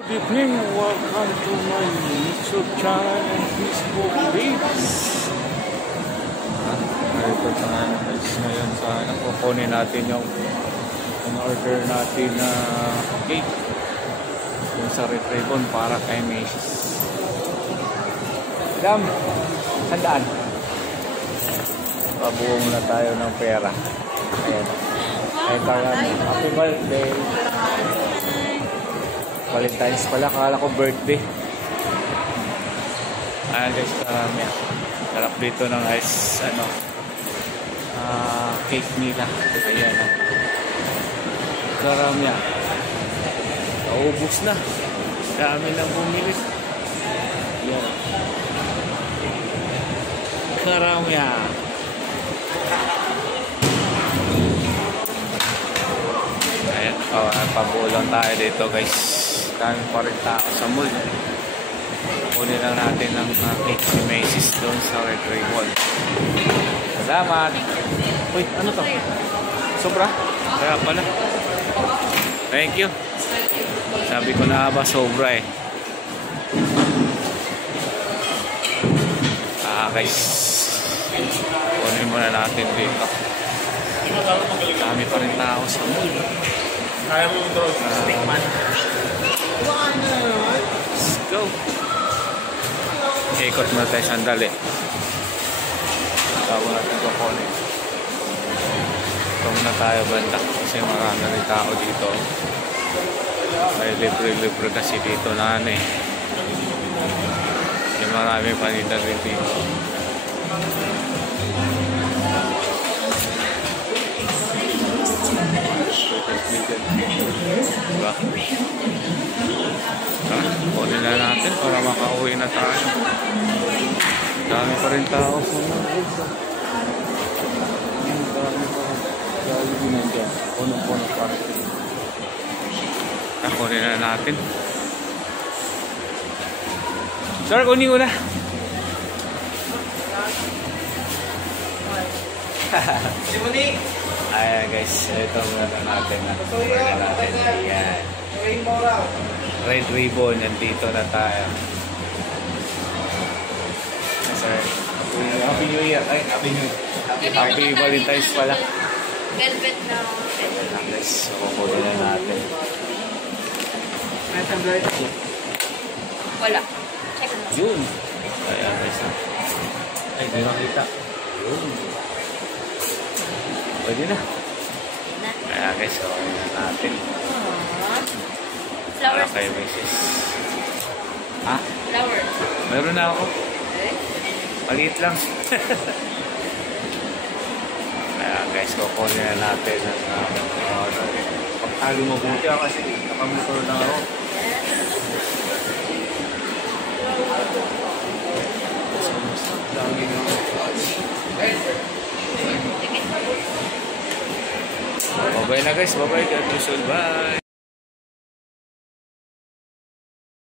Good evening, welcome to my YouTube channel and Facebook page. Ito tayo guys, ngayon sana kukunin natin yung in-order natin na cake yung sa Red Ribbon para kay Macy's. Madam, sandaan. Pabuong na tayo ng pera. Ayan. Happy birthday. Valentine's pala, akala ko birthday. Ayan guys, karami. Sarap dito ng ice, cake nila. Ayan. Karami. Naubos na. Dami nang bumili. Ayan. Karami. Ayan, pabulang tayo dito guys. Dami pa rin tao sa mall. Kunin lang natin ng cake ni Macy's doon sa Red Ribbon. Salamat! Uy, ano to? Sobra? Kaya pala. Thank you. Sabi ko na ba sobra eh. Guys. Kunin muna natin dito. Dami pa rin tao sa mall. Kaya mo yung drone. Stickman. Let's go. Ikot muna tayo sandali. Bago natin kukunin. Ito muna tayo banda. Kasi marami rin tao dito. May libre-libre kasi dito na Yung marami panita rin dito. Diba? Kunin na natin para makauwi na tayo. Dami pa rin tao sa mga dami pa rin. Dami din nandiyan. Punong-puno pa rin. Kunin na natin. Sir, kunin ko na. Ayan guys, ito muna natin. Ayan. Red Ribbon, nandito na tayo. Sir, Happy New Year. Ay, Happy New Year. Happy Valentine's pala. Velvet na. Guys, kukunin na natin. Wala. Check mo. Yun. Ayan guys. Ay, hindi nakita. Yun. Pwede na. Ayan guys, kukunin na natin. Flowers. Kay Mrs. Ha? Flowers. Meron na ako. Maliit lang. Ayan guys, kukunin na natin pagtalo mabuti ako kasi nakamotor na ako. Dami na ako. Bye-bye na guys, bye-bye. God bless you. Bye.